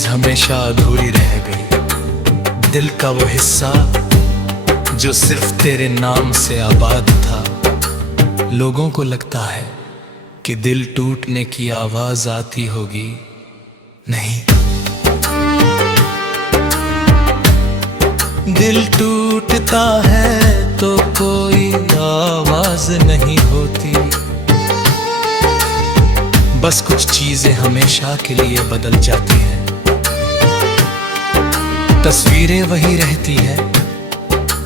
चीज हमेशा अधूरी रह गई, दिल का वो हिस्सा जो सिर्फ तेरे नाम से आबाद था। लोगों को लगता है कि दिल टूटने की आवाज आती होगी, नहीं, दिल टूटता है तो कोई आवाज नहीं होती। बस कुछ चीजें हमेशा के लिए बदल जाती हैं, तस्वीरें वही रहती है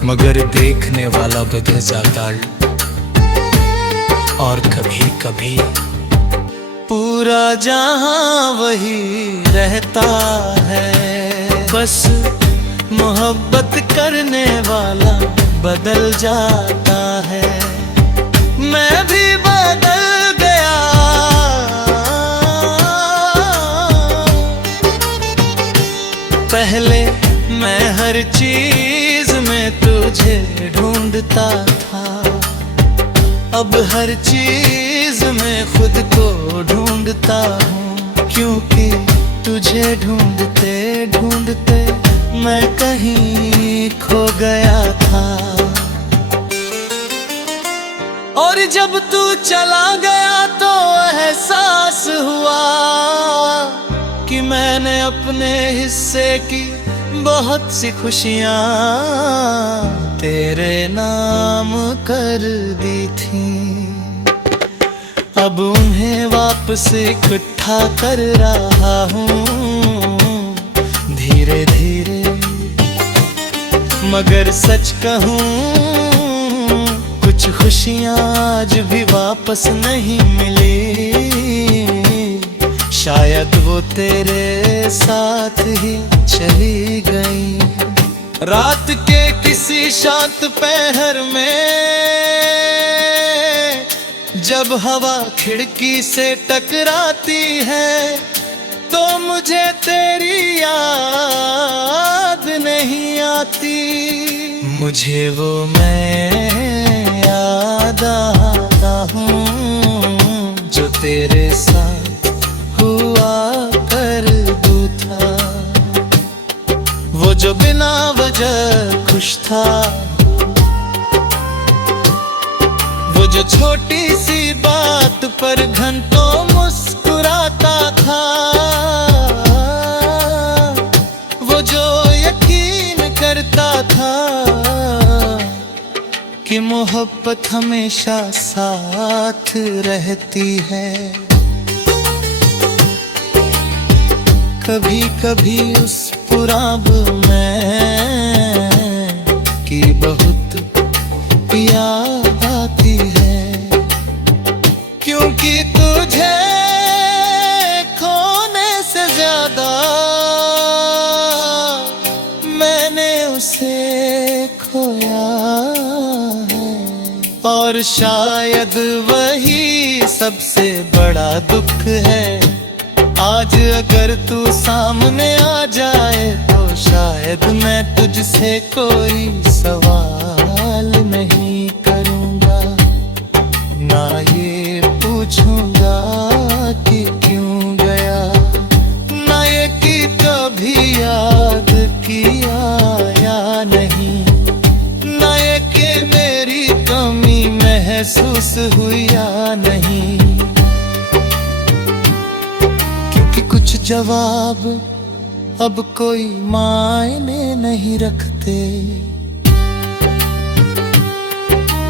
मगर देखने वाला बदल जाता है। और कभी कभी पूरा जहां वही रहता है, बस मोहब्बत करने वाला बदल जाता है। मैं भी बदल गया, पहले मैं हर चीज में तुझे ढूंढता था, अब हर चीज में खुद को ढूंढता हूँ। क्योंकि तुझे ढूंढते ढूंढते मैं कहीं खो गया था। और जब तू चला गया तो एहसास हुआ कि मैंने अपने हिस्से की बहुत सी खुशियाँ तेरे नाम कर दी थी। अब उन्हें वापस इकट्ठा कर रहा हूँ धीरे धीरे, मगर सच कहूँ कुछ खुशियाँ आज भी वापस नहीं मिली। शायद वो तेरे साथ ही चली गई। रात के किसी शांत पहर में जब हवा खिड़की से टकराती है तो मुझे तेरी याद नहीं आती। मुझे वो मैं याद आता हूँ जो तेरे साथ हुआ करदू था, वो जो बिना वजह खुश था, वो जो छोटी सी बात पर घंटों मुस्कुराता था, वो जो यकीन करता था कि मोहब्बत हमेशा साथ रहती है। कभी कभी उस पुराब में की बहुत याद आती है, क्योंकि तुझे खोने से ज्यादा मैंने उसे खोया है। और शायद वही सबसे बड़ा दुख है। आज अगर तू सामने आ जाए तो शायद मैं तुझसे कोई सवाल नहीं करूँगा, ना ये पूछूंगा कि क्यों गया, ना ये कि कभी याद किया या नहीं, ना ये कि मेरी कमी महसूस हुई या नहीं। कुछ जवाब अब कोई मायने नहीं रखते,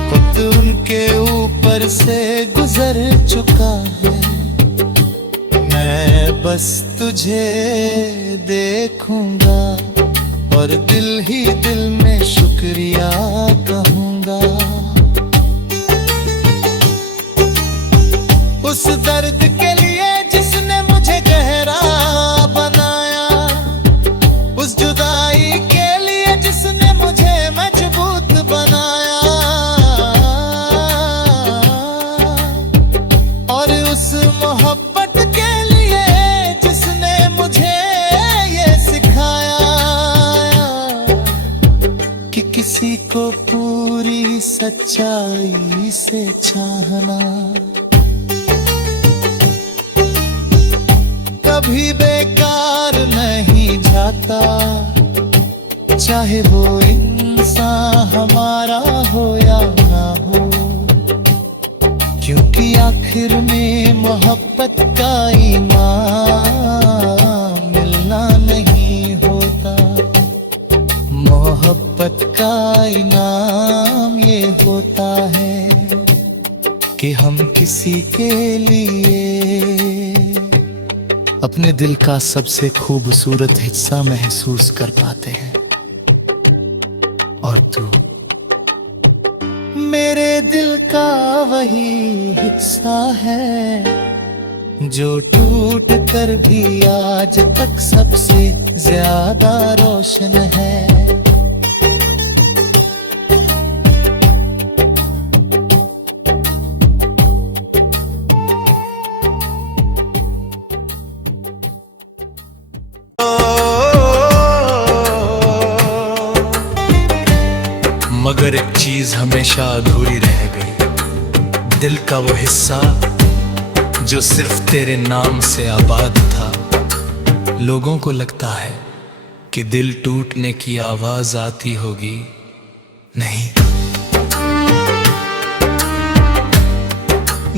खुद उनके ऊपर से गुजर चुका है। मैं बस तुझे देखूंगा और दिल ही दिल में शुक्रिया कहूंगा। उस दर्द के लिए जिसने मुझे गहरा बनाया, उस जुदाई के लिए जिसने मुझे मजबूत बनाया, और उस मोहब्बत के लिए जिसने मुझे ये सिखाया कि किसी को पूरी सच्चाई से चाहना कभी बेकार नहीं। होता, चाहे वो इंसान हमारा हो या ना हो, क्योंकि आखिर में मोहब्बत का इनाम मिलना नहीं होता। मोहब्बत का इनाम ये होता है कि हम किसी के लिए अपने दिल का सबसे खूबसूरत हिस्सा महसूस कर पाते हैं। और तू मेरे दिल का वही हिस्सा है जो टूट कर भी आज तक सबसे ज्यादा रोशन है। मगर एक चीज हमेशा अधूरी रह गई, दिल का वो हिस्सा जो सिर्फ तेरे नाम से आबाद था। लोगों को लगता है कि दिल टूटने की आवाज आती होगी, नहीं,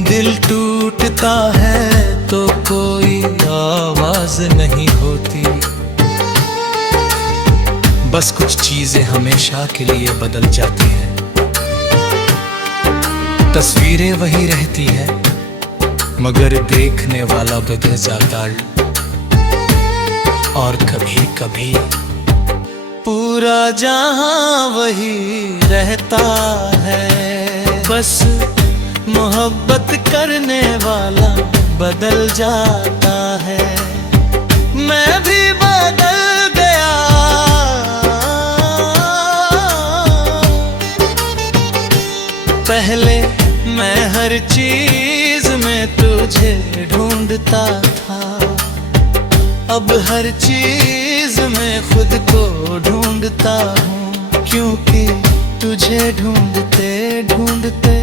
दिल टूटता है तो कोई आवाज नहीं होती। बस कुछ चीजें हमेशा के लिए बदल जाती हैं, तस्वीरें वही रहती है मगर देखने वाला बदल जाता। और कभी कभी पूरा जहां वही रहता है, बस मोहब्बत करने वाला बदल जाता है। मैं भी बदल गया, पहले मैं हर चीज में तुझे ढूंढता था, अब हर चीज में खुद को ढूंढता हूँ, क्योंकि तुझे ढूंढते ढूंढते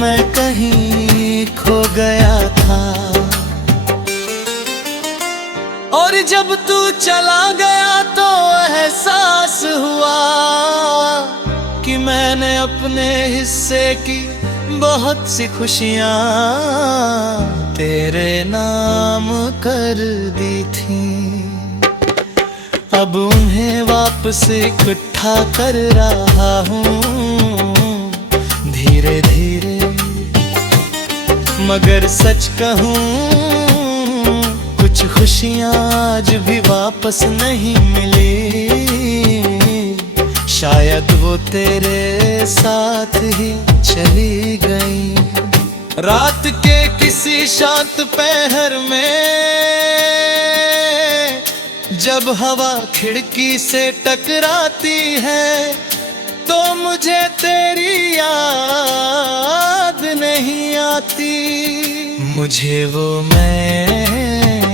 मैं कहीं खो गया था। और जब तू चला गया तो एहसास हुआ कि मैंने अपने हिस्से की बहुत सी खुशियां तेरे नाम कर दी थी। अब उन्हें वापस इकट्ठा कर रहा हूँ धीरे धीरे, मगर सच कहूँ कुछ खुशियाँ आज भी वापस नहीं मिली। शायद वो तेरे साथ ही चली गई। रात के किसी शांत पहर में जब हवा खिड़की से टकराती है तो मुझे तेरी याद नहीं आती। मुझे वो मैं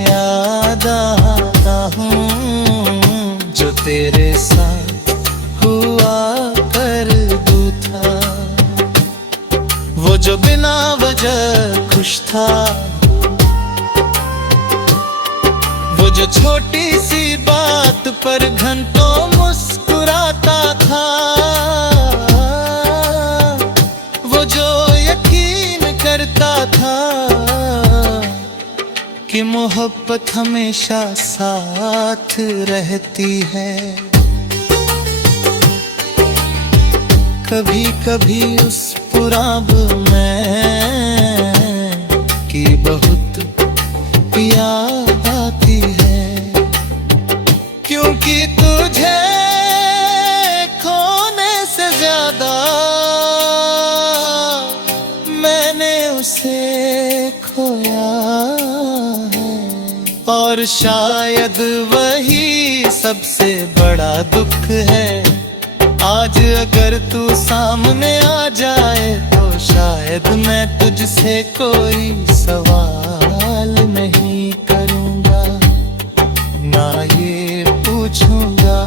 याद आता हूँ जो तेरे साथ हुआ करदू था, वो जो बिना वजह खुश था, वो जो छोटी सी बात पर घंटों मुस्कुराता था, वो जो यकीन करता था कि मोहब्बत हमेशा साथ रहती है। कभी कभी उस पुराब में की बहुत याद आती है, क्योंकि तुझे खोने से ज्यादा मैंने उसे खोया है। और शायद वही सबसे बड़ा दुख है। आज अगर तू सामने आ जाए तो शायद मैं तुझसे कोई सवाल नहीं करूँगा, ना ये पूछूंगा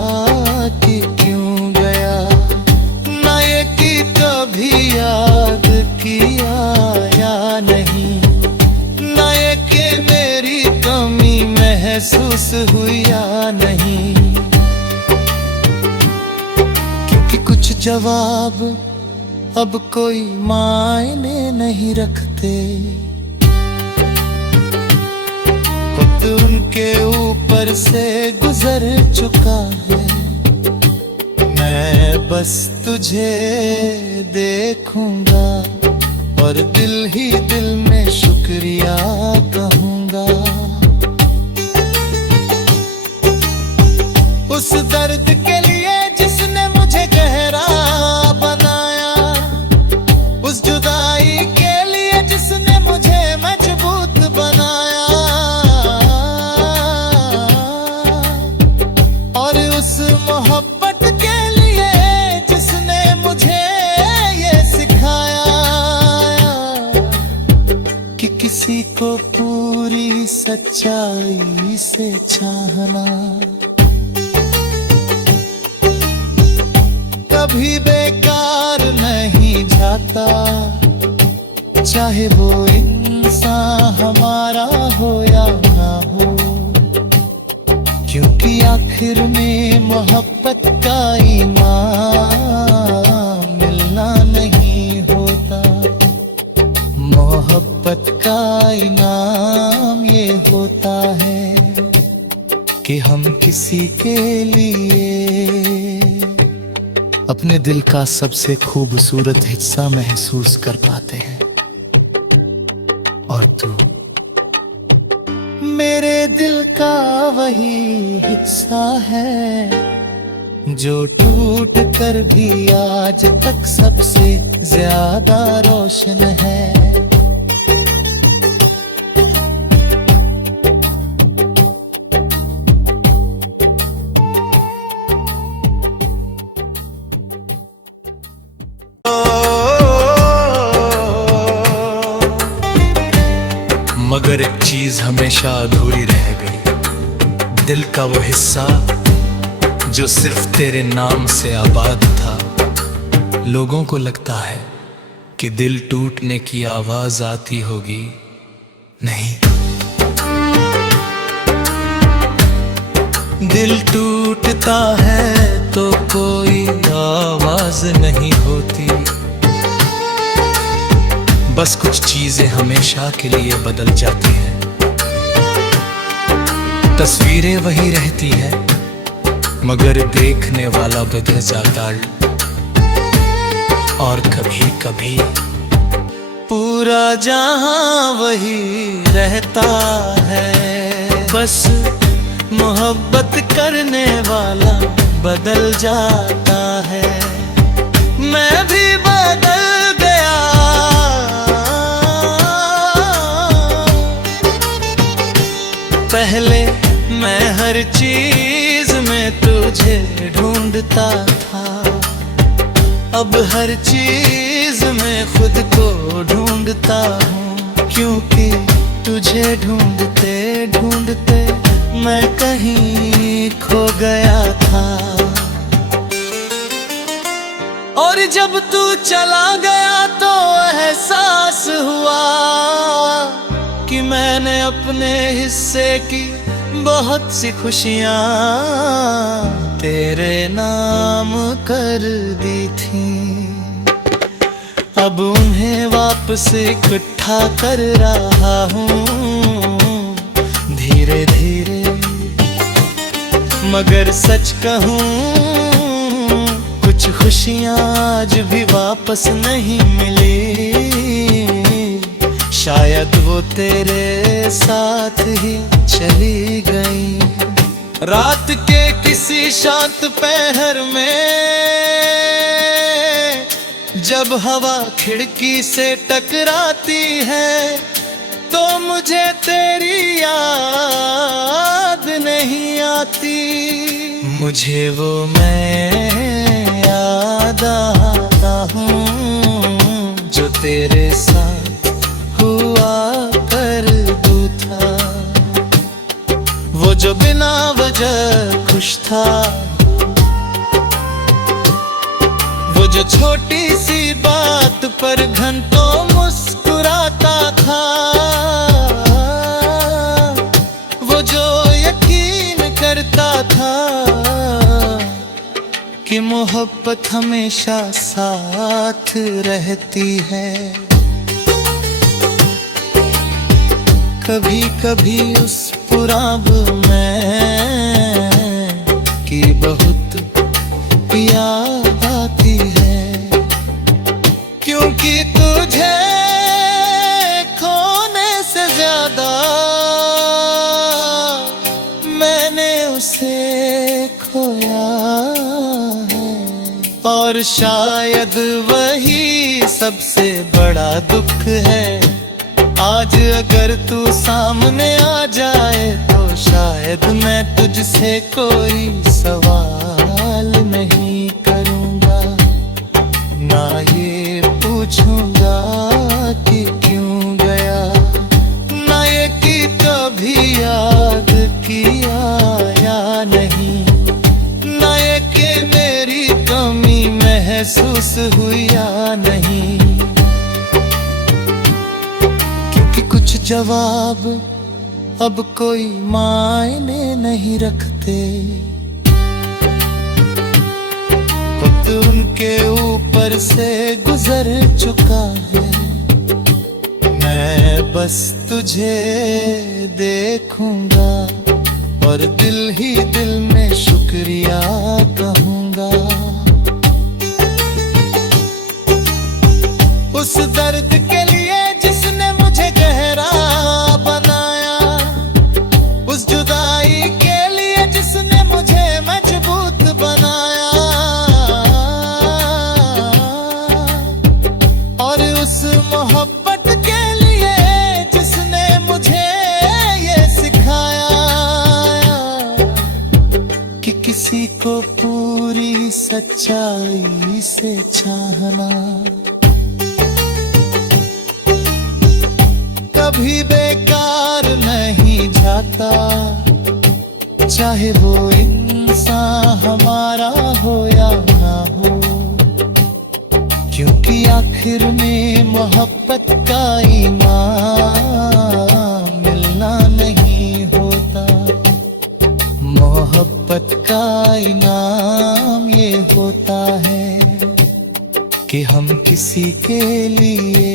कि क्यों गया, ना ये कि कभी याद किया या नहीं, ना ये कि मेरी कमी महसूस हुई या नहीं। जवाब अब कोई मायने नहीं रखते। वक्त उनके ऊपर से गुजर चुका है, मैं बस तुझे देखूंगा और दिल ही दिल में शुक्रिया कहूंगा। उस दर्द के लिए जिसने मुझे गहरा बनाया, उस जुदाई के लिए जिसने मुझे मजबूत बनाया, और उस मोहब्बत के लिए जिसने मुझे ये सिखाया कि किसी को पूरी सच्चाई से चाहना कभी बेकार नहीं जाता, चाहे वो इंसान हमारा हो या ना हो, क्योंकि आखिर में मोहब्बत का ईमान मिलना नहीं होता। मोहब्बत का इनाम ये होता है कि हम किसी के लिए अपने दिल का सबसे खूबसूरत हिस्सा महसूस कर पाते हैं। और तू मेरे दिल का वही हिस्सा है जो टूट कर भी आज तक सबसे ज्यादा रोशन है। मगर एक चीज हमेशा अधूरी रह गई, दिल का वो हिस्सा जो सिर्फ तेरे नाम से आबाद था। लोगों को लगता है कि दिल टूटने की आवाज आती होगी, नहीं, दिल टूटता है तो कोई आवाज नहीं होती। बस कुछ चीजें हमेशा के लिए बदल जाती हैं, तस्वीरें वही रहती हैं मगर देखने वाला बदल जाता। और कभी कभी पूरा जहां वही रहता है, बस मोहब्बत करने वाला बदल जाता है। मैं भी बदल गया, पहले मैं हर चीज में तुझे ढूंढता था, अब हर चीज में खुद को ढूंढता हूँ, क्योंकि तुझे ढूंढते ढूंढते मैं कहीं खो गया था। और जब तू चला गया तो एहसास हुआ कि मैंने अपने हिस्से की बहुत सी खुशियां तेरे नाम कर दी थी। अब उन्हें वापस इकट्ठा कर रहा हूँ धीरे धीरे, मगर सच कहूँ कुछ खुशियाँ आज भी वापस नहीं मिली। शायद वो तेरे साथ ही चली गई। रात के किसी शांत पहर में जब हवा खिड़की से टकराती है तो मुझे तेरी याद नहीं आती। मुझे वो मैं याद आता हूँ जो तेरे साथ हुआ करदू था, वो जो बिना वजह खुश था, वो जो छोटी सी बात पर घंटों मुस्कुराता था, वो जो यकीन करता था कि मोहब्बत मोहब्बत हमेशा साथ रहती है। कभी कभी उस पुराब में की बहुत याद आती है, क्योंकि तुझे खोने से ज्यादा मैंने उसे खोया है। और शायद वही सबसे बड़ा दुख है। आज अगर तू सामने आ जाए तो शायद मैं तुझसे कोई सवाल नहीं करूँगा, ना ये पूछूंगा कि क्यों गया, ना ये कि कभी याद किया या नहीं, ना ये कि मेरी कमी महसूस हुई या नहीं। क्योंकि कुछ जवाब अब कोई मायने नहीं रखते, वक्त उनके ऊपर से गुजर चुका है। मैं बस तुझे देखूंगा और दिल ही दिल में शुक्रिया कहूंगा। उस दर्द के लिए जिसने मुझे गहरा बनाया, उस जुदाई के लिए जिसने मुझे मजबूत बनाया, और उस मोहब्बत के लिए जिसने मुझे ये सिखाया कि किसी को पूरी सच्चाई से चाहना कभी बेकार नहीं जाता, चाहे वो इंसान हमारा हो या ना हो। क्योंकि आखिर में मोहब्बत का ईमान मिलना नहीं होता, मोहब्बत का इनाम ये होता है कि हम किसी के लिए